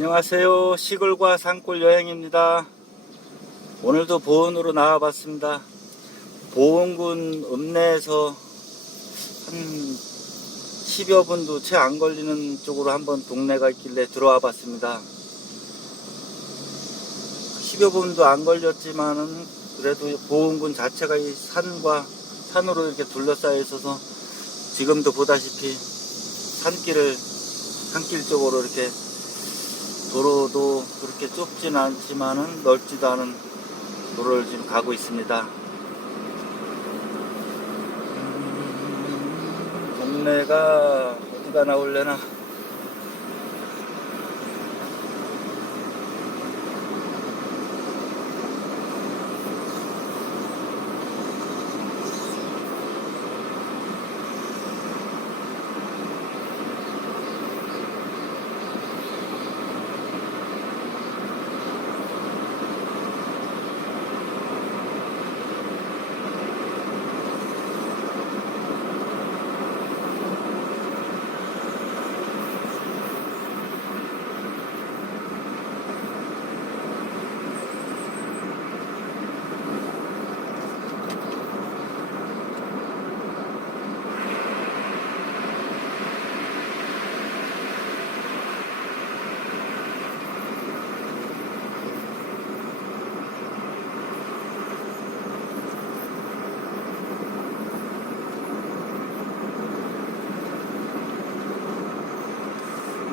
안녕하세요. 시골과 산골 여행입니다. 오늘도 보은으로 나와봤습니다. 보은군 읍내에서 한 10여 분도 채 안 걸리는 쪽으로 한번 동네가 있길래 들어와 봤습니다. 10여 분도 안 걸렸지만은 그래도 보은군 자체가 이 산과 산으로 이렇게 둘러싸여 있어서 지금도 보다시피 산길을 산길 쪽으로 이렇게 도로도 그렇게 좁진 않지만은 넓지도 않은 도로를 지금 가고 있습니다. 음, 동네가 어디가 나올려나?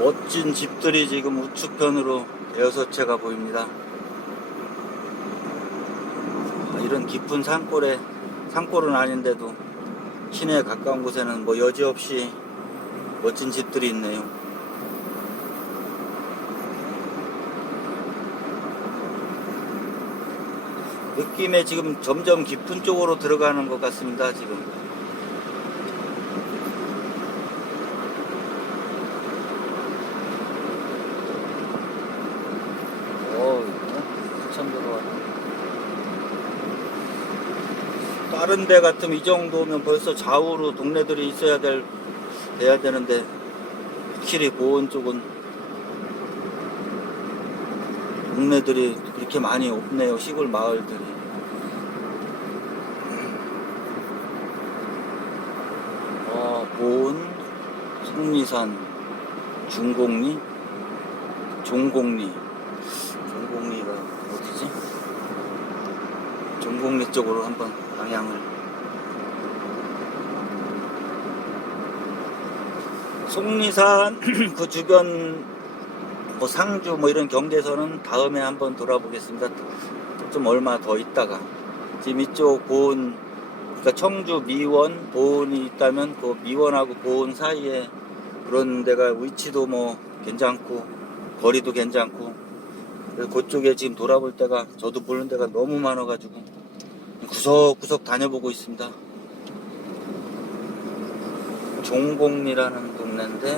멋진 집들이 지금 우측편으로 대여섯 채가 보입니다. 아, 이런 깊은 산골에 산골은 아닌데도 시내에 가까운 곳에는 뭐 여지없이 멋진 집들이 있네요. 느낌에 지금 점점 깊은 쪽으로 들어가는 것 같습니다. 지금. 어, 참 들어왔네. 다른 데 같으면 이 정도면 벌써 좌우로 동네들이 있어야 될, 돼야 되는데, 확실히 보은 쪽은 동네들이 그렇게 많이 없네요. 시골 마을들이. 어, 보은, 성리산, 중곡리, 종곡리. 종곡리가 어디지? 종곡리 쪽으로 한번 방향을. 속리산 그 주변 뭐 상주 뭐 이런 경계선은 다음에 한번 돌아보겠습니다. 좀 얼마 더 있다가. 지금 이쪽 보은 그러니까 청주 미원 보은이 있다면 그 미원하고 보은 사이에 그런 데가 위치도 뭐 괜찮고 거리도 괜찮고 그래서 그쪽에 지금 돌아볼 때가 저도 모르는 데가 너무 많아가지고 구석구석 다녀보고 있습니다. 종곡리라는 동네인데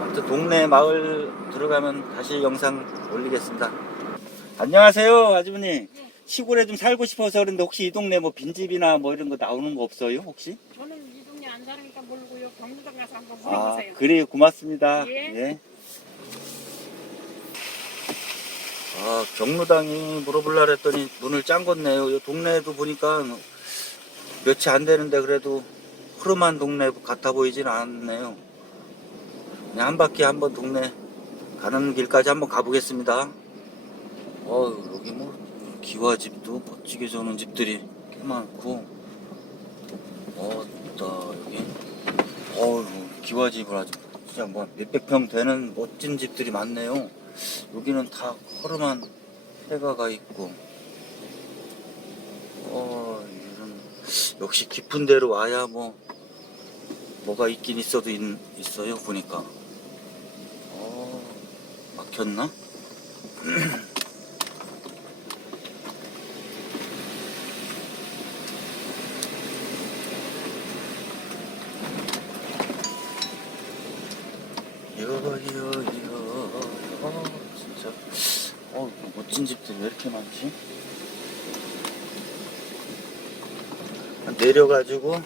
아무튼 동네 마을 들어가면 다시 영상 올리겠습니다. 안녕하세요 아주머니. 시골에 좀 살고 싶어서 그런데 혹시 이 동네 뭐 빈집이나 뭐 이런 거 나오는 거 없어요 혹시? 저는 이 동네 안 사니까 모르고요. 경로당 가서 한번 아, 물어보세요. 그래요. 고맙습니다. 예. 아, 경로당이 물어보려 했더니 눈을 짠 건네요. 이 동네에도 보니까 며칠 안 되는데 그래도 흐름한 동네 같아 보이진 않네요. 그냥 한 바퀴 한번 동네 가는 길까지 한번 가보겠습니다. 어, 여기 뭐 기와집도 멋지게 저는 집들이 꽤 많고, 어, 나 여기, 어, 기와집을 아주 진짜 뭐 몇백 평 되는 멋진 집들이 많네요. 여기는 다 허름한 해가가 있고, 어, 이런, 역시 깊은 데로 와야 뭐, 뭐가 있긴 있어도 있, 있어요, 보니까. 어, 막혔나? 여여여 어, 진짜 어 멋진 집들이 왜 이렇게 많지? 내려가지고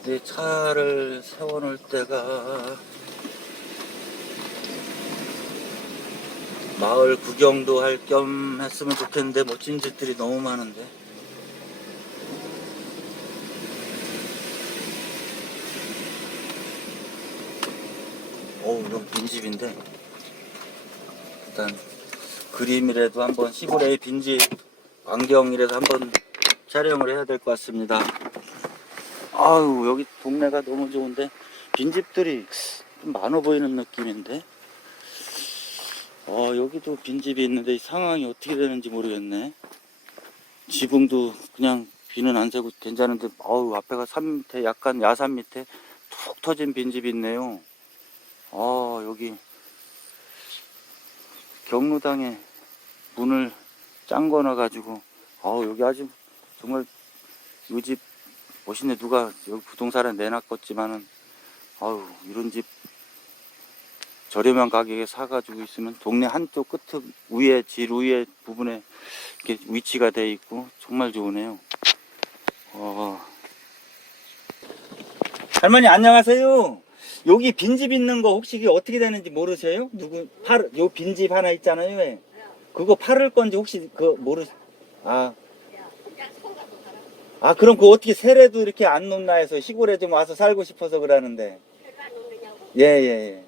이제 차를 세워놓을 때가 마을 구경도 할 겸 했으면 좋겠는데 멋진 집들이 너무 많은데 어우 여기 빈집인데 일단 그림이라도 한번 시골의 빈집 광경이라도 한번 촬영을 해야 될 것 같습니다. 아유 여기 동네가 너무 좋은데 빈집들이 좀 많아 보이는 느낌인데? 어 여기도 빈집이 있는데 이 상황이 어떻게 되는지 모르겠네. 지붕도 그냥 비는 안 새고 괜찮은데 어우 앞에가 산 밑에 약간 야산 밑에 툭 터진 빈집이 있네요. 아 여기 경로당에 문을 짱거나 가지고 아우 여기 아주 정말 이 집 멋있네 누가 여기 부동산에 내놨겠지만은 아유 이런 집 저렴한 가격에 사가지고 있으면 동네 한쪽 끝 위에 질 위에 부분에 이렇게 위치가 돼 있고 정말 좋으네요. 어. 할머니 안녕하세요. 여기 빈집 있는 거 혹시 이게 어떻게 되는지 모르세요? 누구 팔 요 빈집 하나 있잖아요. 왜? 그거 팔을 건지 혹시 그 모르 아. 아 그럼 그 어떻게 세례도 이렇게 안 놓나 해서 시골에 좀 와서 살고 싶어서 그러는데 예 예 예.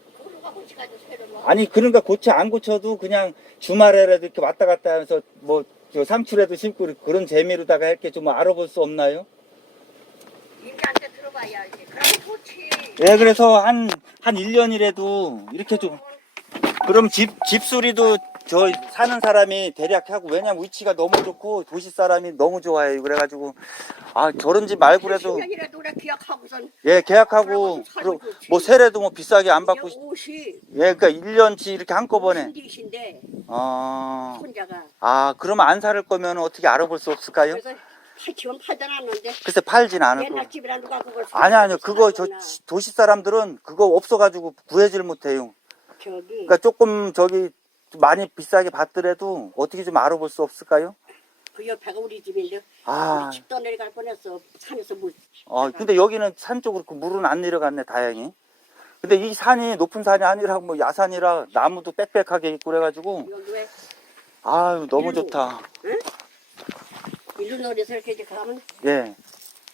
아니 그러니까 고쳐 안 고쳐도 그냥 주말에라도 이렇게 왔다 갔다 하면서 뭐저 상추라도 심고 그런 재미로다가 이렇게 좀 알아볼 수 없나요? 그럼 좋지. 예 그래서 한 한 1년이라도 이렇게 좀 그럼 집 집수리도 저 사는 사람이 대략 하고 왜냐면 위치가 너무 좋고 도시 사람이 너무 좋아해요. 그래가지고 아 저런 집 말고라도 10년이라도 오래 기억하고선 예 계약하고 그리고 뭐 세례도 뭐 비싸게 안 받고 옷이 예 그러니까 1년치 이렇게 한꺼번에. 신디신데 아, 혼자가. 아 그러면 안살 거면 어떻게 알아볼 수 없을까요? 그래서 팔치면 팔지 않았는데 글쎄 팔진 않을 거 옛날 집이라 누가 그걸 아니 아니요. 그거 저 사놨구나. 도시 사람들은 그거 없어가지고 구해질 못해요. 저기. 그러니까 조금 저기 많이 비싸게 받더라도 어떻게 좀 알아볼 수 없을까요? 그 옆에가 우리 집인데. 아, 우리 집 떠내려갈 뻔했어. 산에서 물. 어, 근데 여기는 산 쪽으로 그 물은 안 내려갔네 다행히. 근데 이 산이 높은 산이 아니라 뭐 야산이라 나무도 빽빽하게 있고 그래가지고. 여기 왜? 아유 너무 일로. 좋다 일로 놀이서 이렇게 이제 가면 예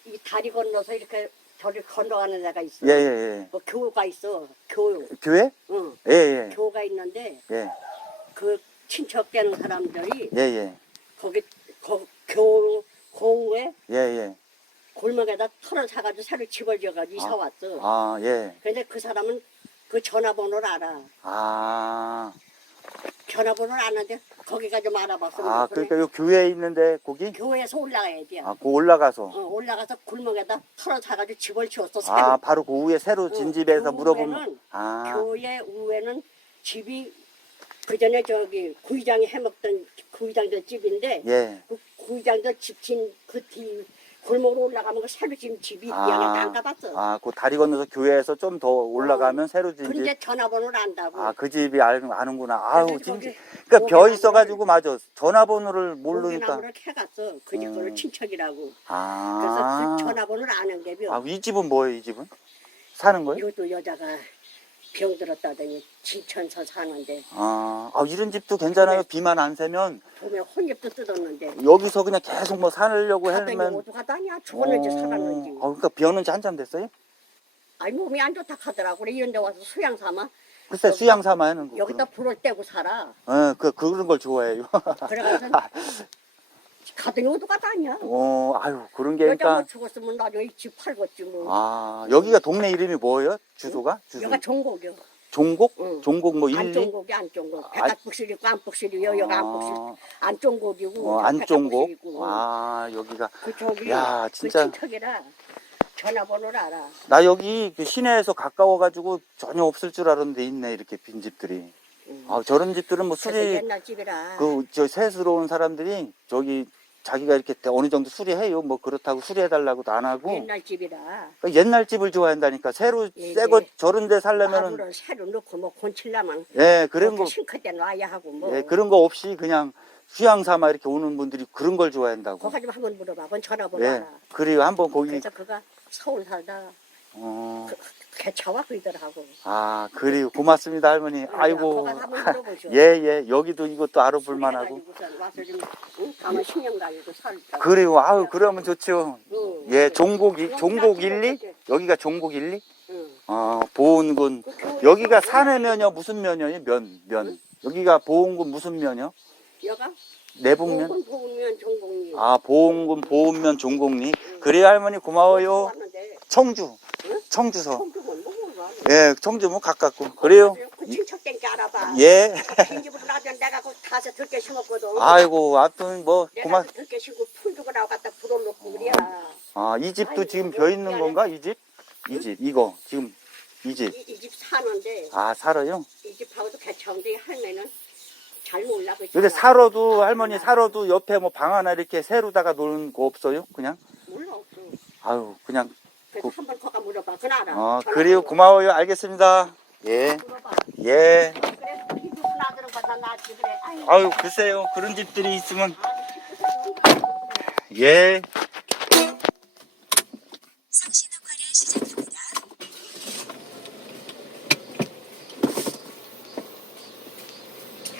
이 다리 건너서 이렇게 저를 건너가는 데가 있어 예, 예, 예. 뭐 교가 있어 교 교회? 응. 예, 예. 교가 있는데 예, 그 친척 되는 사람들이 예, 예. 거기 거, 교 고우에 예, 예. 골목에다 털을 사가지고 새로 집을 지어가지고 이사 아. 왔어. 아, 예. 근데 그 사람은 그 전화번호를 알아. 아, 전화번호를 아는데 거기 가 좀 알아봤어. 아, 그래. 그러니까 요 교회에 있는데 거기? 교회에서 올라가야 돼. 아, 그 올라가서. 어, 올라가서 골목에다 털을 사가지고 집을 지었어. 새로. 아, 바로 그 위에 새로 어, 진 집에서 그 물어보면. 아, 교회 우에는 집이 그 전에 저기 구이장이 해먹던 구이장들 집인데 예. 그 구이장들 집진 그 뒤 골목으로 올라가면 그 새로 지은 집이 아. 미안해 안 가봤어. 아, 그 다리 건너서 교회에서 좀 더 올라가면 새로 진 근데 집. 전화번호를 안다고. 아, 그 집이 알, 아는구나. 아우, 그래서 거기 그러니까 벼 있어가지고, 맞아. 전화번호를 모르니까. 모기나무를 캐갔어. 그 집, 음. 그걸 친척이라고. 그래서 아. 그 전화번호를 아는 게요. 아, 이 집은 뭐예요, 이 집은? 사는 거예요? 이것도 여자가 병들었다더니 진천서 사는데 아, 아, 이런 집도 괜찮아요. 비만 안 새면 봄에 혼입도 뜯었는데 여기서 그냥 계속 뭐 살려고 가더니 하면 어디 가다냐 죽었는지 어, 살았는지 아, 그러니까 비었는지 한참 됐어요? 아니 몸이 안 좋다 하더라고 그래 이런 데 와서 수양 삼아 글쎄 여기다- 수양 삼아 하는 거. 여기다 불을 떼고 살아 어, 그 그런 걸 좋아해요. 그래가서 가더니 어디 가다냐 어, 아유 그런 게 여자 그러니까 뭐 죽었으면 나중에 집 팔겠지 뭐 아 여기가 동네 이름이 뭐예요? 주소가? 주소. 여기가 종곡이요 종곡? 응. 종곡 뭐 1, 2? 안종곡이 안 종곡 백악북실 있고 안북실 있고 여기가 안북실 아, 안종곡이고 어, 저 안종곡. 아 여기가 그 저기 야, 그 진짜. 친척이라 전화번호를 알아. 나 여기 그 시내에서 가까워 가지고 전혀 없을 줄 알았는데 있네 이렇게 빈 집들이. 음. 아 저런 집들은 뭐 술이 옛날 집이라. 그 저 새스러운 사람들이 저기 자기가 이렇게 어느 정도 수리해요. 뭐 그렇다고 수리해달라고도 안 하고 옛날 집이라. 그 옛날 집을 좋아한다니까 새로 예, 새거 예. 저런 데 살려면은 마루를 새로 넣고 뭐 곤칠라만. 예 그런 거 싱크대 놔야 하고 뭐. 예, 그런 거 없이 그냥 휴양 삼아 이렇게 오는 분들이 그런 걸 좋아한다고. 그거 좀 한번 물어봐. 그건 예. 전화번호라. 그리고 한번 거기 그래서 그가 서울 살다 어. 개차와 그러더라고. 아, 그리고 고맙습니다, 할머니. 아이고. 예, 예. 여기도 이것도 알아볼 만하고. 그래가지고선 와서 좀 응? 가만 10년 가지고 살다. 그리고 아우 그러면 좋죠. 응. 예, 종곡이 종곡 나 1, 2? 지금 여기가 종곡 1, 2? 응. 어, 보온군. 그 여기가. 산해 면요 무슨 면이요? 면, 면. 여기가 보온군 무슨 면이요? 여가 내북면? 보건 보면 전공이. 아, 보온군 보온면 종곡리. 그래요, 할머니 고마워요. 청주. 응? 청주서. 뭐. 예, 청주 뭐 가깝고. 그래요. 그 친척 땡게 알아봐. 예. 빈집으로 나면 내가 그 심었거든. 아이고, 하여튼 뭐 내가 고맙. 그 들깨 심고 풀 두고 나와 갖다 불어놓고 그래야. 아, 이 집도 지금 벼 있는 건가? 이 집? 이 집. 이거 지금 이 집. 이 집 사는데 아, 살아요? 이 집하고도 개차인데 할매는 잘 몰라 그 근데 집은. 살아도 할머니 살아도 옆에 뭐 방 하나 이렇게 새로다가 놓는 거 없어요? 그냥? 몰라 없어. 아유, 그냥. 그래서 그- 한번. 알아. 어. 물어봐. 고마워요. 알겠습니다. 예. 물어봐. 예. 그래 나지 그래. 아유. 아유, 글쎄요. 그런 집들이 있으면. 예. 시작합니다.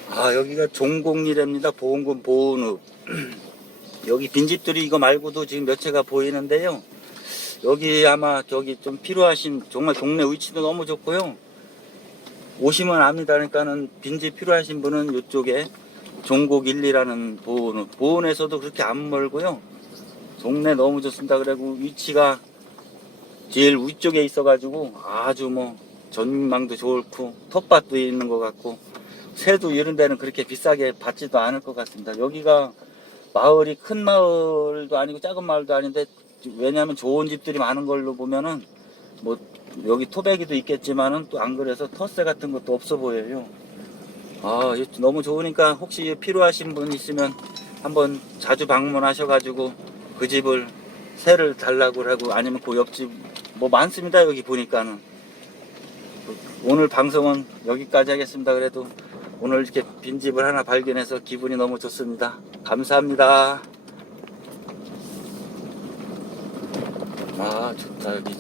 아, 여기가 종곡리랍니다. 보온군 보온읍. 여기 빈집들이 이거 말고도 지금 몇 채가 보이는데요. 여기 아마 저기 좀 필요하신 정말 동네 위치도 너무 좋고요. 오시면 압니다. 그러니까는 빈집 필요하신 분은 이쪽에 종곡 1, 2라는 보온읍. 보온에서도 그렇게 안 멀고요. 동네 너무 좋습니다. 그리고 위치가 제일 위쪽에 있어가지고 아주 뭐 전망도 좋고 텃밭도 있는 것 같고 새도 이런 데는 그렇게 비싸게 받지도 않을 것 같습니다. 여기가 마을이 큰 마을도 아니고 작은 마을도 아닌데 왜냐하면 좋은 집들이 많은 걸로 보면은 뭐 여기 토백이도 있겠지만은 또 안 그래서 텃세 같은 것도 없어 보여요. 아 너무 좋으니까 혹시 필요하신 분 있으면 한번 자주 방문하셔가지고 그 집을 새를 달라고 하고 아니면 그 옆집 뭐 많습니다 여기 보니까는 오늘 방송은 여기까지 하겠습니다. 그래도 오늘 이렇게 빈집을 하나 발견해서 기분이 너무 좋습니다. 감사합니다. 아, 좋다. 여기